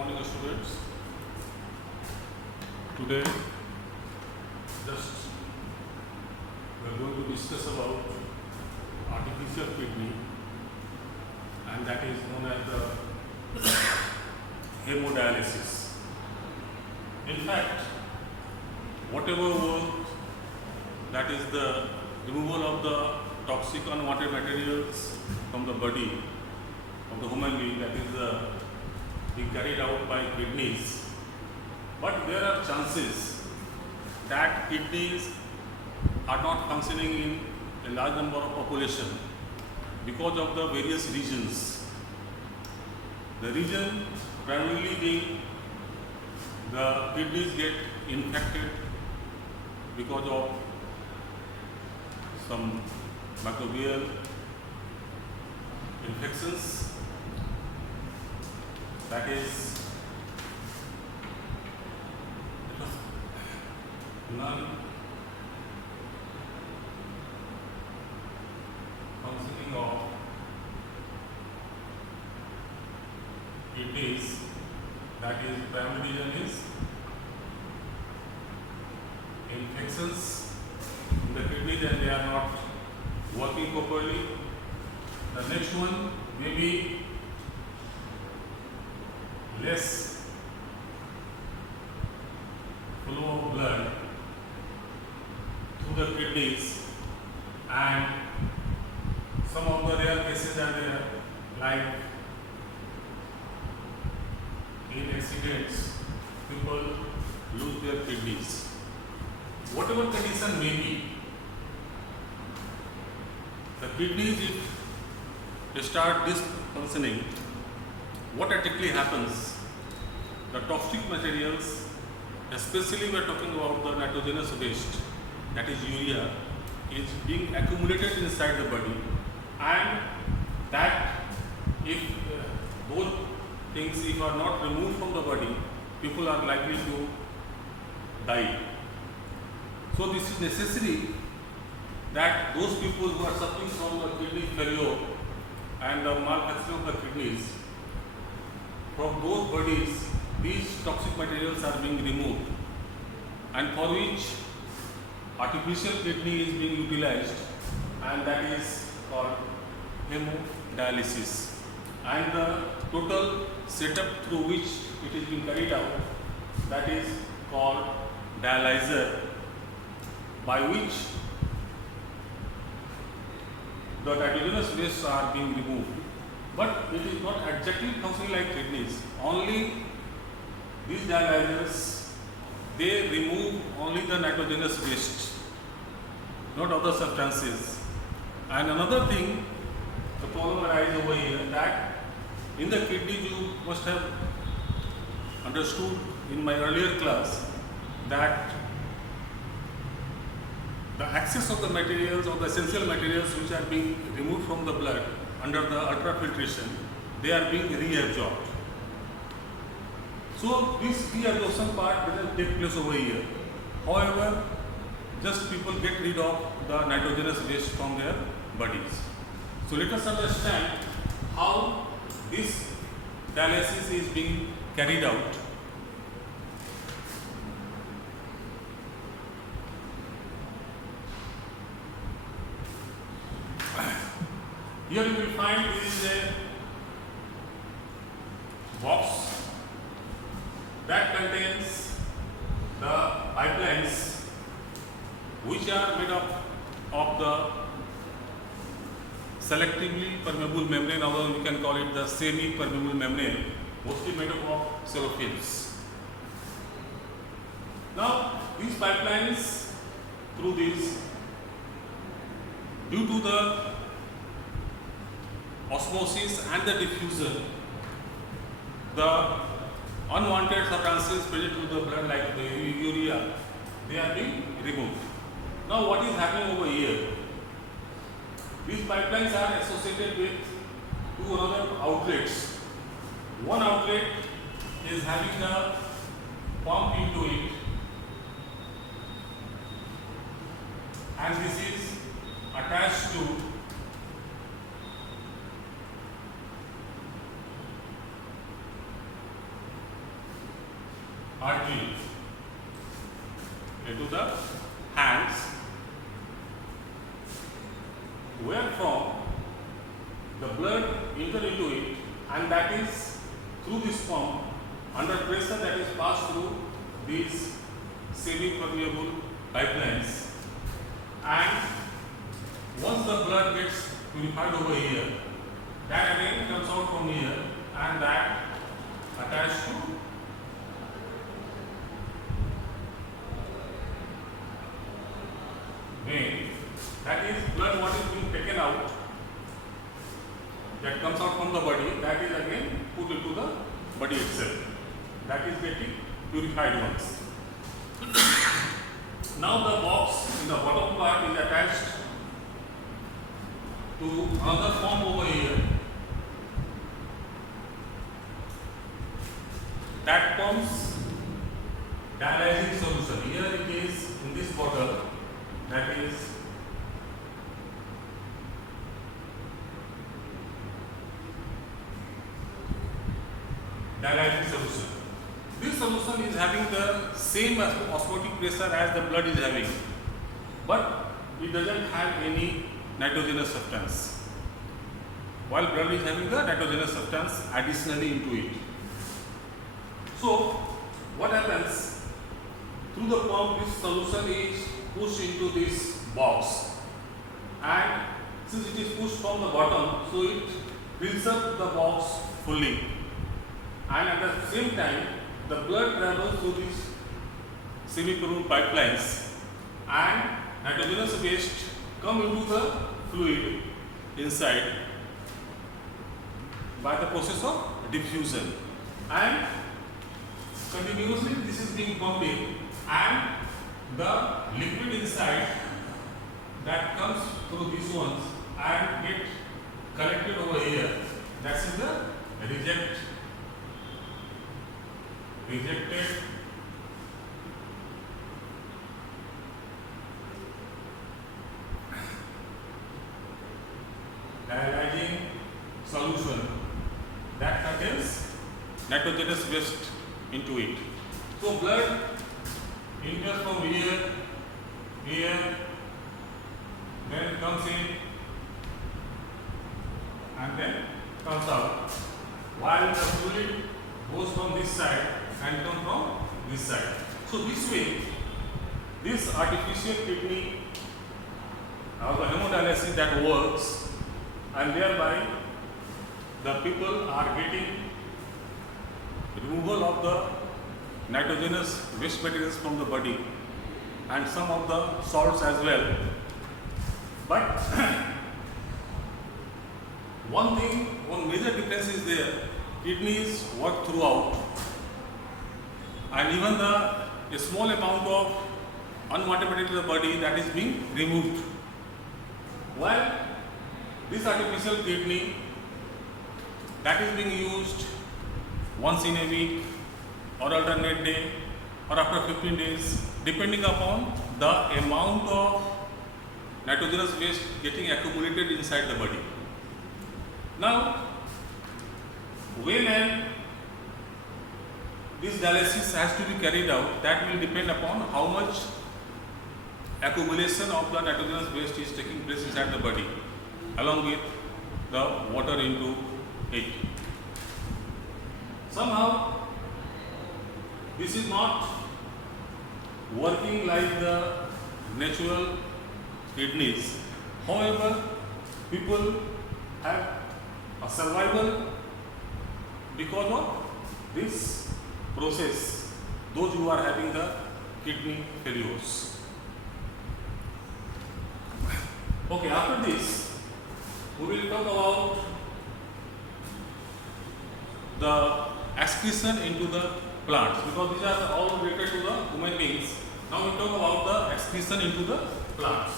morning, students. Today, just we are going to discuss about artificial kidney, and that is known as the hemodialysis. In fact, whatever work, that is the removal of the toxic unwanted materials from the body of the human being, that is being carried out by kidneys. But there are chances that kidneys are not functioning in a large number of population because of the various reasons. The reason primarily being the kidneys get infected because of some microbial infections, that is non-functioning of kidneys, that is primary reason is infections in the kidneys and they are not working properly. The next one may be less flow of blood through the kidneys, and some of the rare cases are there, like in accidents people lose their kidneys. Whatever condition may be, the kidneys, if they start dysfunctioning, what actually happens, the toxic materials, especially we are talking about the nitrogenous waste, that is urea, is being accumulated inside the body, and that if both things if are not removed from the body, people are likely to die. So this is necessary that those people who are suffering from the kidney failure and the malfunction of the kidneys, from those bodies these toxic materials are being removed, and for which artificial kidney is being utilized, and that is called hemodialysis. And the total setup through which it is being carried out, that is called dialyzer, by which the nitrogenous wastes are being removed. But it is not exactly functioning like kidneys. Only these dialyzers, they remove only the nitrogenous waste, not other substances. And another thing, the problem arises over here, that in the kidneys you must have understood in my earlier class that the excess of the materials or the essential materials which are being removed from the blood under the ultrafiltration, they are being reabsorbed. So this reabsorption part doesn't take place over here. However, just people get rid of the nitrogenous waste from their bodies. So let us understand how this dialysis is being carried out. Here you will find this is a box that contains the pipelines which are made up of the selectively permeable membrane, or we can call it the semi-permeable membrane, mostly made up of cellophane. Now these pipelines, through these, due to the osmosis and the diffusion, the unwanted substances present in the blood like the urea, they are being removed. Now what is happening over here? These pipelines are associated with two other outlets. One outlet is having the pump into it, and this is attached to artery into the hands, wherefrom the blood enter into it, and that is through this pump under pressure that is passed through these semi-permeable pipelines, and once the blood gets purified over here, that again comes out from here and that attached to vein. That is blood what is being taken out, that comes out from the body, that is again put into the body itself. That is getting purified once. Now the box in the bottom part is attached to another pump over here. That pumps dialyzing solution. Here it is in this bottle, that is dialyzing solution. This solution is having the same osmotic pressure as the blood is having, but it doesn't have any nitrogenous substance, while blood is having the nitrogenous substance additionally into it. So what happens, through the pump this solution is pushed into this box, and since it is pushed from the bottom, so it fills up the box fully, and at the same time the blood travels through these semi-permeable pipelines, and nitrogenous waste come into the fluid inside by the process of diffusion, and continuously this is being pumped in, and the liquid inside that comes through these ones and get collected over here. That's in the rejected dialyzing solution that contains nitrogenous waste into it. So blood enters from here, then it comes in and then comes out, while the fluid goes from this side and comes from this side. So this way, this artificial kidney or the hemodialysis that works, and thereby the people are getting removal of the nitrogenous waste materials from the body and some of the salts as well. But one major difference is there, kidneys work throughout, and even a small amount of unwanted material in the body that is being removed, while this artificial kidney that is being used once in a week or alternate day or after 15 days, depending upon the amount of nitrogenous waste getting accumulated inside the body. Now, when this dialysis has to be carried out, that will depend upon how much accumulation of the nitrogenous waste is taking place inside the body, along with the water into it. Somehow, this is not working like the natural kidneys. However, people have a survival because of this process, those who are having the kidney failures. Okay, after this, we will talk about the excretion into the plants, because these are all related to the human beings. Now we talk about the excretion into the plants.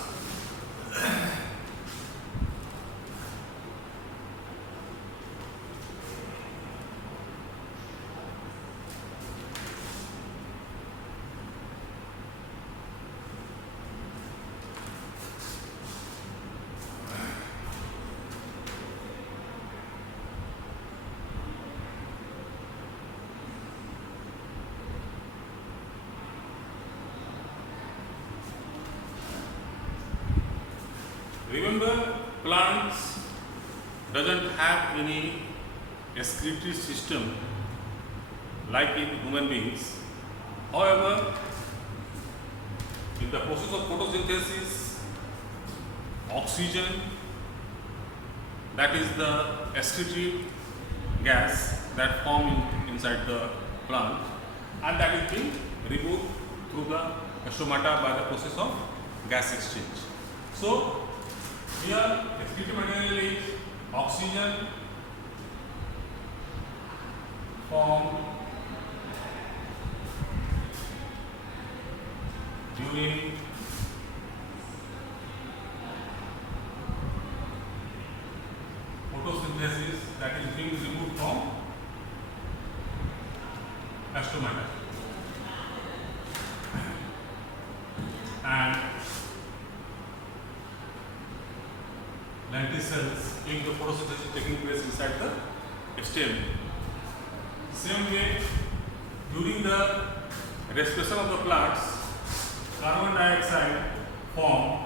Remember, plants doesn't have any excretory system like in human beings. However, in the process of photosynthesis, oxygen, that is the excretory gas that form inside the plant, and that is being removed through the stomata by the process of gas exchange. So here excretory material is oxygen formed during photosynthesis, that is being removed from stomata, and lenticels in the photosynthesis taking place inside the stem. Same way, during the respiration of the plants, carbon dioxide form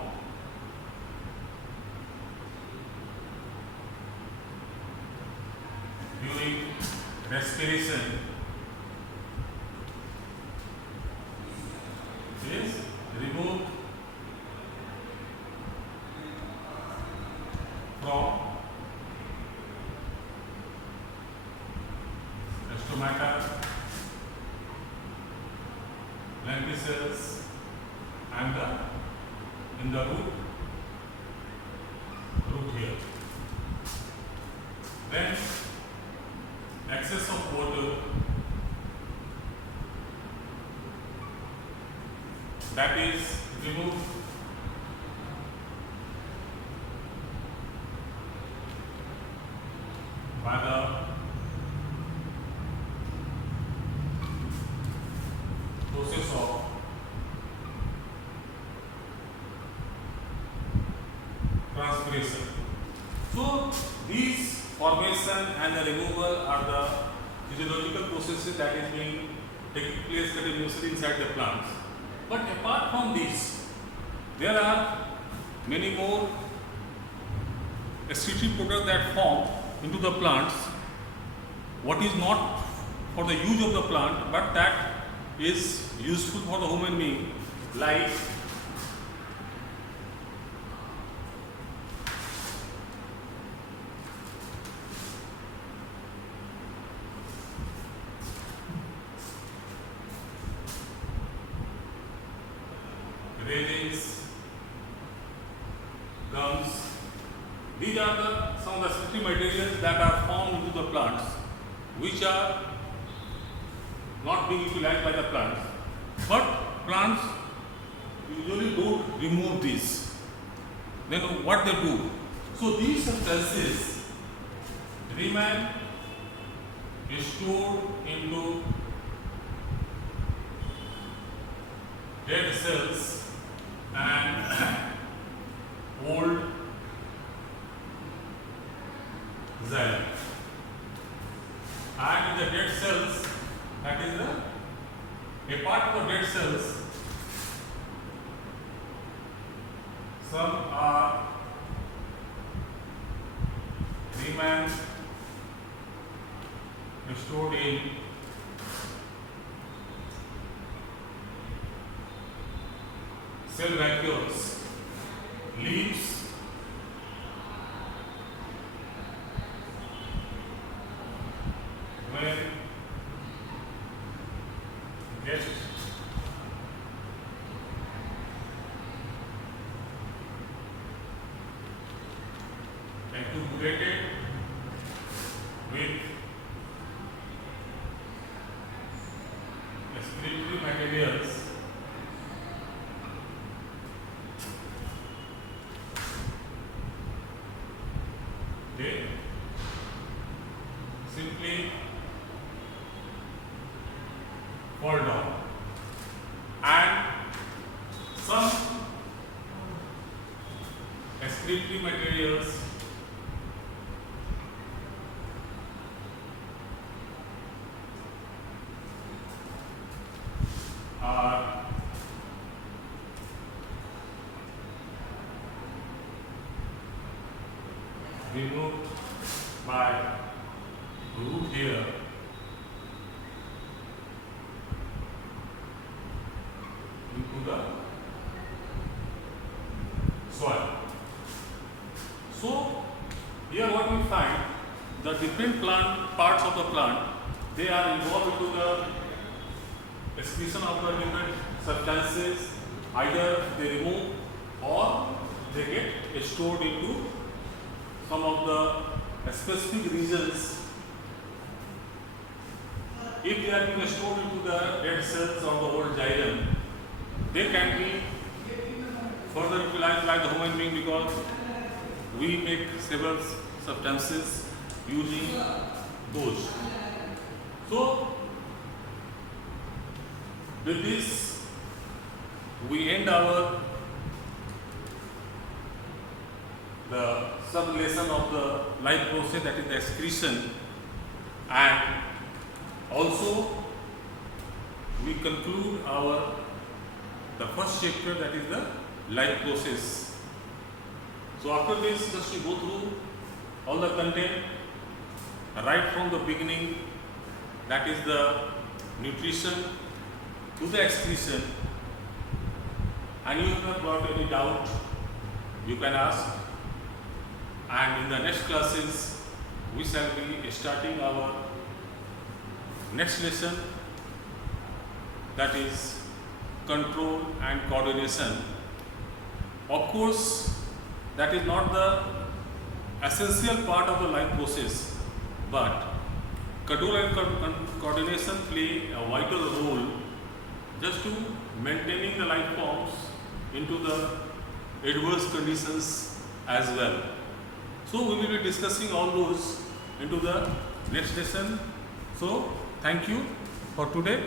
during respiration is removed from stomata, lenticels, and in the root here. Then excess of water, that is removed by the process of transpiration. So these formation and the removal are the physiological processes that is being taking place continuously inside the plants. But apart from this, there are many more excretory products that form into the plants, what is not for the use of the plant, but that is useful for the human being, like resins, gums. These are some of the excretory materials that are formed into the plants, which are not being utilized by the plants. But plants usually don't remove these. Then what they do? So these substances remain stored into dead cells and old xylem. And in the dead cells, that is a part of the dead cells, some are remain stored in cell vacuoles, leaves, when get accumulated with excretory materials, they simply fall down, and some excretory materials are denote by root here into the soil. So here what we find, the different plant parts of the plant, they are involved into the excretion of the different substances. Either they remove or they get stored into some of the specific regions. If they are being stored into the dead cells or the old xylem, they can be further utilized by the human being, because we make several substances using those. So with this we end our the sub-lesson of the life process, that is the excretion, and also we conclude our the first chapter, that is the life process. So after this, just we go through all the content right from the beginning, that is the nutrition to the excretion. And you have got any doubt, you can ask. And in the next classes, we shall be starting our next lesson, that is control and coordination. Of course, that is not the essential part of the life process, but control and coordination play a vital role just to maintaining the life forms into the adverse conditions as well. So we will be discussing all those into the next lesson. So thank you for today.